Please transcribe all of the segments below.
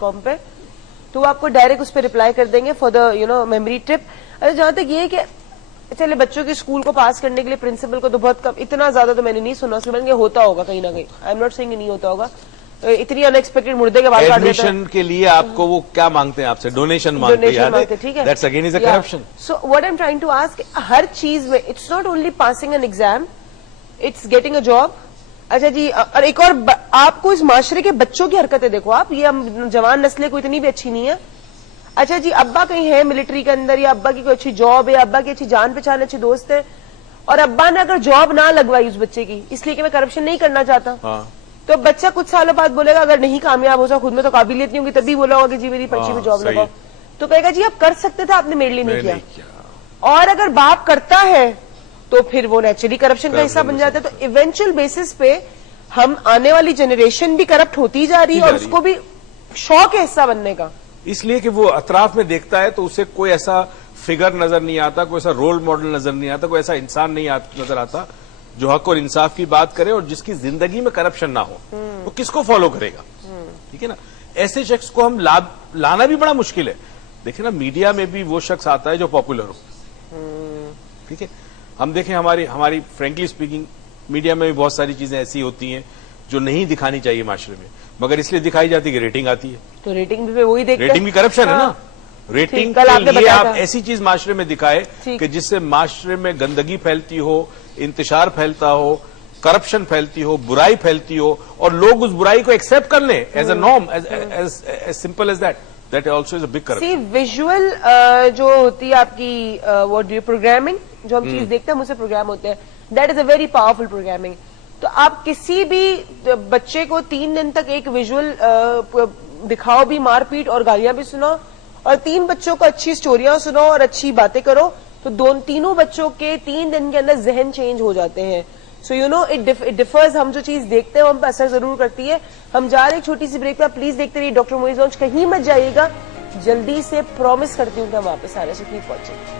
www.nazareengmail.com पे, تو आपको डायरेक्ट उस पर रिप्लाई कर देंगे फॉर द मेमोरी ट्रिप. अरे जहां तक ये कि चले बच्चों के स्कूल को पास करने के लिए प्रिंसिपल को तो बहुत कम, इतना ज्यादा तो मैंने नहीं सुना, उसके होता होगा कहीं ना कहीं. आई एम नॉट सेइंग नहीं होता होगा. इतनी अनएक्सपेक्टेड मुर्दे के बाल काट देते हैं. एडमिशन के लिए आपको वो क्या मांगते हैं आपसे? डोनेशन मांगते हैं. ठीक है. That's again is a corruption. So what I am trying to ask, हर चीज में it's not only passing an exam, it's getting a job. अच्छा जी, और एक और आपको इस माशरे के बच्चों की हरकतें देखो आप, ये हम जवान नस्लें को इतनी भी अच्छी नहीं है. अच्छा जी, अब्बा कहीं है मिलिट्री के अंदर, या अब्बा की कोई अच्छी जॉब है, अब्बा की अच्छी जान पहचान, अच्छे दोस्त है, और अब्बा ने अगर जॉब ना लगवाई उस बच्चे की इसलिए कि मैं करप्शन नहीं करना चाहता, तो बच्चा कुछ सालों बाद बोलेगा अगर नहीं कामयाब हो जाए, खुद में तो काबिलियत नहीं होगी, तभी बोला होगा कि जी मेरी पर्ची में जॉब लगाओ, तो कहेगा जी आप कर सकते थे, आपने मेरे लिए नहीं किया. और अगर बाप करता है तो फिर वो नेचुरली करप्शन का हिस्सा बन जाता है. तो इवेंचुअल बेसिस पे हम आने वाली जनरेशन भी करप्ट होती जा रही है, और उसको भी शौक है हिस्सा बनने का, इसलिए कि वो अतराफ में देखता है तो उसे कोई ऐसा फिगर नजर नहीं आता, कोई ऐसा रोल मॉडल नजर नहीं आता, कोई ऐसा इंसान नहीं नजर आता जो हक और इंसाफ की बात करे और जिसकी जिंदगी में करप्शन ना हो. वो किसको फॉलो करेगा? ठीक है ना. ऐसे शख्स को हम लाना भी बड़ा मुश्किल है. देखिए ना, मीडिया में भी वो शख्स आता है जो पॉपुलर हो. ठीक है, हम देखें हमारी फ्रेंकली स्पीकिंग मीडिया में भी बहुत सारी चीजें ऐसी होती हैं जो नहीं दिखानी चाहिए माशरे में, मगर इसलिए दिखाई जाती है कि रेटिंग आती है. तो रेटिंग भी वही देखते हैं. रेटिंग भी करप्शन है ना. रेटिंग के लिए आप ऐसी चीज माशरे में दिखाए कि जिससे माशरे में गंदगी फैलती हो, इंतशार फैलता हो, करप्शन फैलती हो, बुराई फैलती हो, और लोग उस बुराई को एक्सेप्ट कर लें as a norm, as simple as that. That also is a big corruption. See visual जो होती है आपकी व्हाट डू यू प्रोग्रामिंग, जो हम चीज देखते हैं मुझसे प्रोग्राम होते हैं, that is a very powerful programming. तो आप किसी भी बच्चे को 3 दिन तक एक विजुअल दिखाओ भी, मारपीट और गालियां भी सुनाओ, और 3 बच्चों को अच्छी स्टोरियां सुनाओ और अच्छी बातें करो, तो तीनों बच्चों के 3 दिन के अंदर जहन चेंज हो जाते हैं. So you know it differs. हम जो चीज देखते हैं वो हम पे असर जरूर करती है. हम जा रहे हैं छोटी सी ब्रेक पे, आप प्लीज देखते रहिए डॉक्टर मोइज लॉन्च, कहीं मत जाइएगा. जल्दी से प्रॉमिस करती हूँ कि हम वापस आ रहे से ठीक पहुंचेंगे.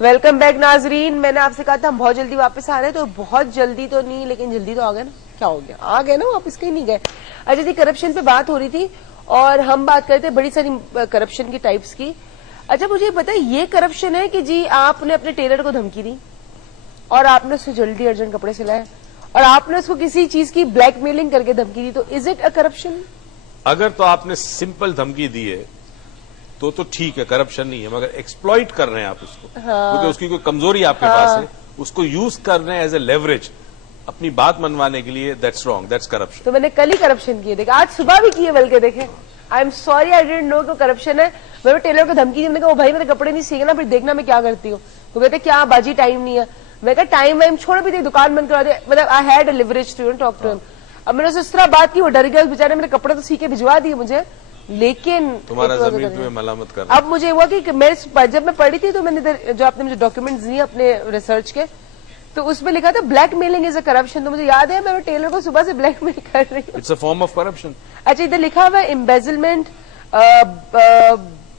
वेलकम बैक नाजरीन. मैंने आपसे कहा था हम बहुत जल्दी वापस आ रहे हैं, तो बहुत जल्दी तो नहीं, लेकिन जल्दी तो आ गए ना. क्या हो गया, आ गए ना वापस, कहीं नहीं गए. अच्छा जी, करप्शन पे बात हो रही थी और हम बात करते हैं बड़ी सारी करप्शन की टाइप्स की. अच्छा मुझे पता है ये करप्शन है कि जी आपने अपने टेलर को धमकी दी और आपने उससे जल्दी अर्जेंट कपड़े सिलाए और आपने उसको किसी चीज की ब्लैकमेलिंग करके धमकी दी, तो इज इट अ करप्शन? अगर तो आपने सिंपल धमकी दी है तो ठीक है, करप्शन नहीं है. मगर एक्सप्लॉइट कर रहे हैं आप उसको, क्योंकि उसकी कोई कमजोरी आपके पास है, उसको यूज कर रहे हैं एज ए लेवरेज अपनी बात मनवाने के लिए, दैट्स रॉन्ग, दैट्स करप्शन. तो मैंने कल ही करप्शन किए, देखे आज सुबह भी किए, बल्कि देखे. I am sorry, I didn't know कि करप्शन है. मैंने टेलर को धमकी दी, मैंने कहा वो भाई मेरे कपड़े नहीं सीखना, फिर देखना मैं क्या करती हूँ. वो कहते क्या बाजी टाइम नहीं है. मैं कहा टाइम वाइम छोड़ भी दी, दुकान बंद करा दी. मतलब I had a leverage to talk to him. अब मैंने उससे इस तरह बात की, वो डर गया बेचारे, मेरे कपड़े तो सीखे भिजवा दिए मुझे, लेकिन तुम्हारा जमीन तुम्हें मलामत कर. अब मुझे हुआ कि जब मैं पढ़ी थी तो मैंने जो आपने मुझे डॉक्यूमेंट्स दिए अपने रिसर्च के, तो उसमें लिखा था black mailing is a corruption. तो मुझे याद है मैं टेलर को सुबह से ब्लैकमेल कर रही हूँ. It's a form of corruption. अच्छा, इधर लिखा हुआ है एम्बेजलमेंट,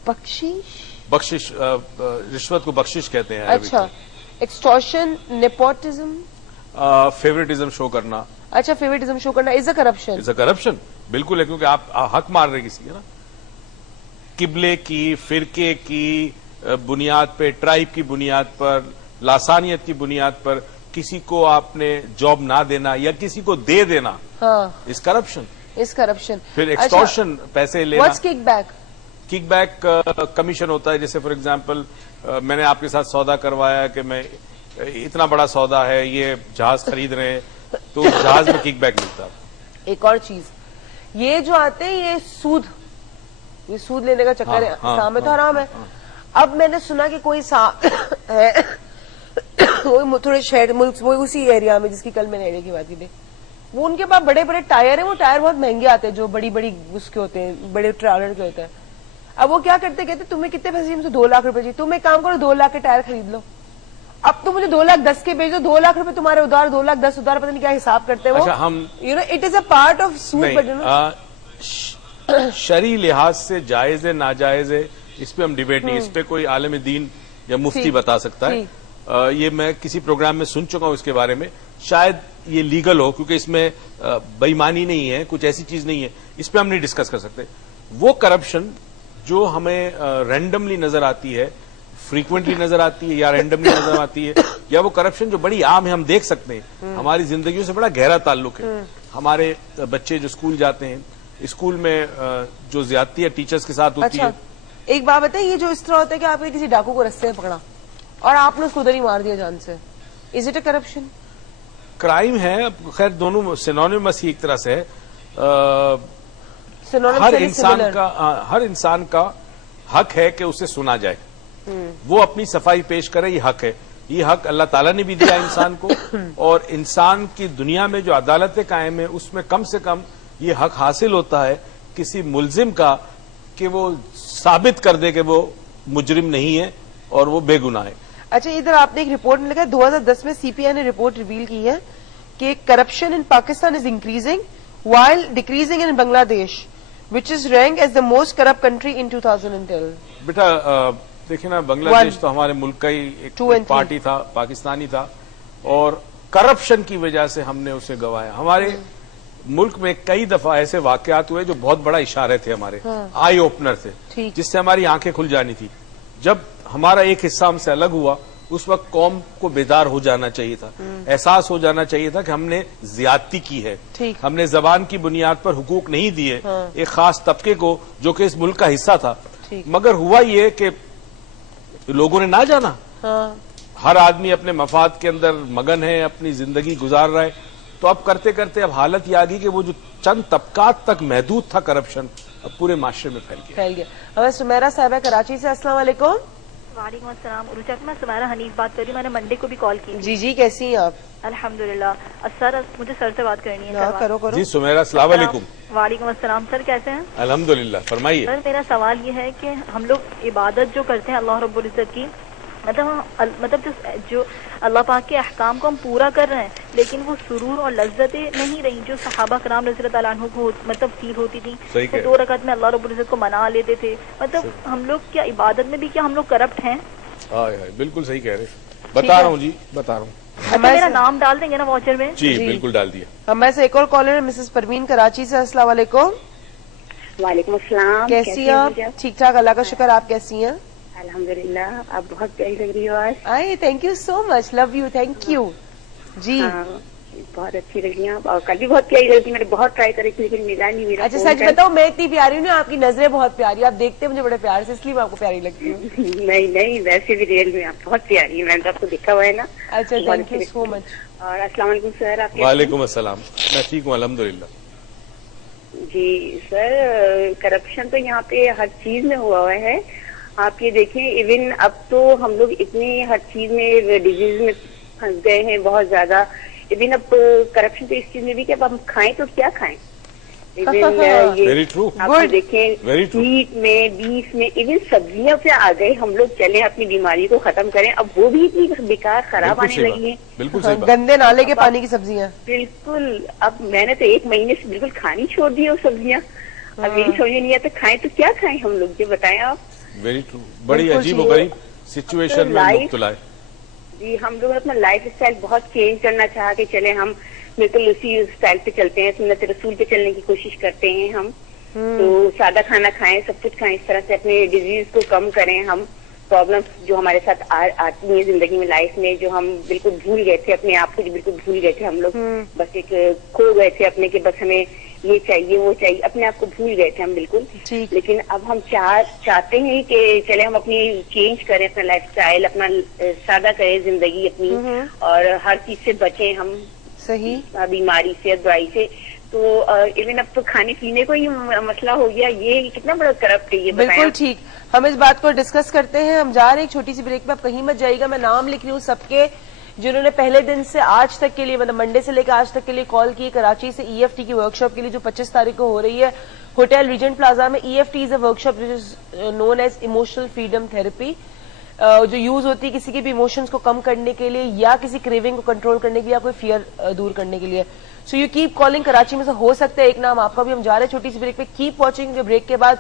बख्शिश, रिश्वत को बख्शिश कहते हैं. अच्छा, एक्सटॉर्शन, नेपोटिज्म, फेवरेटिज्म शो करना. अच्छा, फेवरेटिज्म शो करना is a corruption. Is a corruption, बिल्कुल है, क्योंकि आप हक मार रहे किसी के ना, किबले की, फिरके की बुनियाद पे, ट्राइब की बुनियाद पर, लासानियत की बुनियाद पर किसी को आपने जॉब ना देना या किसी को दे देना, इस करप्शन. इस करप्शन. फिर एक्सटॉर्शन, पैसे लेना. What's kickback? किकबैक कमीशन होता है. जैसे फॉर एग्जांपल मैंने आपके साथ सौदा करवाया कि मैं इतना बड़ा सौदा है, ये जहाज खरीद रहे हैं, तो जहाज में किकबैक मिलता है. एक और चीज, ये जो आते हैं ये सूद लेने का चक्कर है. सामे तो हराम है. अब मैंने सुना कि कोई है वो थोड़े शहर मुल्क, वो उसी एरिया में जिसकी कल मैंने एरिया की बात की थी, वो उनके पास बड़े बड़े टायर हैं. वो टायर बहुत महंगे आते हैं, जो बड़ी बड़ी उसके होते हैं, बड़े ट्रैवलर के होते हैं. अब वो क्या करते, कहते तुम्हें कितने पैसे, हमसे 2 लाख रुपए चाहिए, तुम एक काम करो 2 लाख के टायर खरीद लो. अब तो मुझे 2,10,000 के भेज दो, 2 लाख रुपए तुम्हारे उधार, 2,10,000 उधार, पता नहीं क्या हिसाब करते हैं वो. अच्छा, हम it is a part of सूद. شرعی لحاظ سے جائز ہے ناجائز ہے اس پہ ہم ڈیبیٹ نہیں، اس پہ کوئی عالم دین یا مفتی بتا سکتا ہے. یہ میں کسی پروگرام میں سن چکا ہوں اس کے بارے میں. شاید یہ لیگل ہو کیونکہ اس میں بے ایمانی نہیں ہے، کچھ ایسی چیز نہیں ہے، اس پہ ہم نہیں ڈسکس کر سکتے. وہ کرپشن جو ہمیں رینڈملی نظر آتی ہے، فریکوینٹلی نظر آتی ہے یا رینڈملی نظر آتی ہے، یا وہ کرپشن جو بڑی عام ہے ہم دیکھ سکتے ہیں، ہماری زندگیوں سے بڑا گہرا تعلق ہے. ہمارے بچے جو اسکول جاتے ہیں، اسکول میں جو زیادتی ہے ٹیچرز کے ساتھ ہوتی ہے. ایک بات بتائیں، یہ جو اس طرح ہوتا ہے کہ آپ نے کسی ڈاکو کو رستے میں پکڑا اور آپ نے اس کو ادھر ہی مار دیا جان سے، is it a corruption? Crime ہے، خیر دونوں سینونیمس ہی ایک طرح سے ہے. ہر انسان کا حق ہے کہ اسے سنا جائے، وہ اپنی صفائی پیش کرے، یہ حق ہے. یہ حق اللہ تعالیٰ نے بھی دیا انسان کو، اور انسان کی دنیا میں جو عدالتیں قائم ہیں اس میں کم سے کم یہ حق حاصل ہوتا ہے کسی ملزم کا کہ وہ ثابت کر دے کہ وہ مجرم نہیں ہے اور وہ بے گناہ ہے. اچھا، ادھر آپ نے ایک رپورٹ میں لکھا ہے 2010 میں سی پی آئی نے رپورٹ ریویل کی ہے کہ corruption in Pakistan is increasing while decreasing in Bangladesh which is rank as the most corrupt country in 2010. بیٹا دیکھیں نا، بنگلہ دیش تو ہمارے ملک کا ہی ایک پارٹی تھا، پاکستانی تھا، اور کرپشن کی وجہ سے ہم نے اسے گوایا. ہمارے ملک میں کئی دفعہ ایسے واقعات ہوئے جو بہت بڑا اشارے تھے، ہمارے آئی اوپنر تھے، جس سے ہماری آنکھیں کھل جانی تھی. جب ہمارا ایک حصہ ہم سے الگ ہوا اس وقت قوم کو بیدار ہو جانا چاہیے تھا، احساس ہو جانا چاہیے تھا کہ ہم نے زیادتی کی ہے، ہم نے زبان کی بنیاد پر حقوق نہیں دیے ایک خاص طبقے کو جو کہ اس ملک کا حصہ تھا. مگر ہوا یہ کہ لوگوں نے نہ جانا، ہر آدمی اپنے مفاد کے اندر مگن ہے، اپنی زندگی گزار رہا ہے. تو اب کرتے کرتے اب حالت یہ آ گئی کہ وہ جو چند طبقات تک محدود تھا کرپشن، اب پورے معاشرے میں پھیل گیا. ہمیں سمیرہ صاحبہ کراچی سے، السلام علیکم. وعلیکم السلام. میں سمیرہ حنیف بات کر رہی ہوں، میں نے منڈے کو بھی کال کی. جی کیسی ہیں آپ؟ الحمدللہ. سر مجھے سر سے بات کرنی ہے. کرو. جی سمیرہ، السلام علیکم. وعلیکم السلام. سر کیسے ہیں؟ الحمدللہ، فرمائیے. سر میرا سوال یہ ہے کہ ہم لوگ عبادت جو کرتے ہیں اللہ رب العزت کی، مطلب جو اللہ پاک کے احکام کو ہم پورا کر رہے ہیں، لیکن وہ سرور اور لذتیں نہیں رہی جو صحابہ کرام رضی اللہ عنہ کو مطلب فیل ہوتی تھی. وہ 2 رکعت میں اللہ رب العزت کو منا لیتے تھے. مطلب ہم لوگ کیا عبادت میں بھی کیا ہم لوگ کرپٹ ہیں؟ بالکل صحیح کہہ رہے، بتا رہا ہوں جی، بتا رہا ہوں. میرا نام ڈال دیں گے نا واچر میں؟ جی بالکل ڈال دیا. ہمیں سے ایک اور کالر ہے مسز پروین کراچی سے، السلام علیکم. وعلیکم السلام. کیسی ہیں آپ؟ ٹھیک ٹھاک، اللہ کا شکر. آپ کیسی ہیں؟ الحمدللہ. آپ بہت پیاری لگ رہی ہو آج. Thank you so much, love you, thank you. جی بہت اچھی لگی ہیں آپ، اور کل بھی بہت پیاری لگتی. میں نے بہت ٹرائی کری تھی لیکن ملا نہیں میرا. اچھا سچ بتاؤ، میں اتنی پیاری ہوں نا؟ آپ کی نظریں بہت پیاری، آپ دیکھتے مجھے بڑے پیار سے، اس لیے میں آپ کو پیاری لگتی ہوں. نہیں ویسے بھی ریئل میں آپ بہت پیاری ہیں، میں نے تو آپ کو دیکھا ہوا ہے نا. اچھا تھینک یو سو مچ. اور السلام علیکم سر. آپ وعلیکم السلام. میں ٹھیک ہوں الحمدللہ. جی سر، کرپشن تو یہاں پہ ہر چیز میں ہوا ہوا ہے. آپ یہ دیکھیں، ایون اب تو ہم لوگ اتنی ہر چیز میں ڈیزیز میں پھنس گئے ہیں بہت زیادہ. ایون اب کرپشن تو اس چیز میں بھی کہ اب ہم کھائیں تو کیا کھائیں. Very true. آپ دیکھیں میٹ میں، بیف میں، ایون سبزیاں پہ آ گئے. ہم لوگ چلیں اپنی بیماری کو ختم کریں، اب وہ بھی اتنی بیکار خراب آنے لگی ہیں. بالکل گندے نالے کے پانی کی سبزیاں. بالکل. اب میں نے تو 1 مہینے سے بالکل کھانی چھوڑ دی وہ سبزیاں. اب میری سمجھ نہیں آتا کھائیں تو کیا کھائیں ہم لوگ، یہ بتائیں آپ. Very true. بڑی عجیب و غریب سچویشن میں مبتلا ہے. جی ہم لوگ اپنا لائف اسٹائل بہت چینج کرنا چاہ کے چلے، ہم بالکل اسی اسٹائل پہ چلتے ہیں، سنت رسول پہ چلنے کی کوشش کرتے ہیں. ہم تو سادہ کھانا کھائیں، سب کچھ کھائیں، اس طرح سے اپنے ڈیزیز کو کم کریں. ہم پرابلمس جو ہمارے ساتھ آتی ہیں زندگی میں، لائف میں، جو ہم بالکل بھول گئے تھے اپنے آپ کو، جو بالکل بھول گئے تھے ہم لوگ، بس ایک کھو گئے تھے اپنے کہ بس ہمیں یہ چاہیے وہ چاہیے، اپنے آپ کو بھول گئے تھے ہم بالکل. لیکن اب ہم چاہتے ہیں کہ چلے ہم اپنی چینج کریں اپنا لائف اسٹائل، اپنا سادہ کریں زندگی اپنی، اور ہر چیز سے بچیں ہم، صحیح، بیماری سے، دوائی سے. تو ایون اب تو کھانے پینے کو ہی مسئلہ ہو گیا. یہ کتنا بڑا کرپٹ ہے یہ بتائیں. بالکل ٹھیک. ہم اس بات کو ڈسکس کرتے ہیں. ہم جا رہے ہیں ایک چھوٹی سی بریک میں، آپ کہیں مت جائیے گا. میں نام لکھ رہی ہوں سب کے جنہوں نے پہلے دن سے آج تک کے لیے، مطلب منڈے سے لے کے آج تک کے لیے کال کی کراچی سے ای ایف ٹی کی ورک شاپ کے لیے جو 25 تاریخ کو ہو رہی ہے ہوٹل ریجنٹ پلازا میں. E F T is a workshop شاپ which is known as emotional freedom therapy. جو یوز ہوتی ہے کسی کے بھی ایموشنز کو کم کرنے کے لیے یا کسی کریونگ کو کنٹرول کرنے کے لیے یا کوئی فیئر دور کرنے کے لیے. So you keep calling. Karachi میں سے ہو سکتا ہے ایک نام آپ کا بھی. ہم جا رہے ہیں چھوٹی سی بریک پہ. Keep watching. بریک کے بعد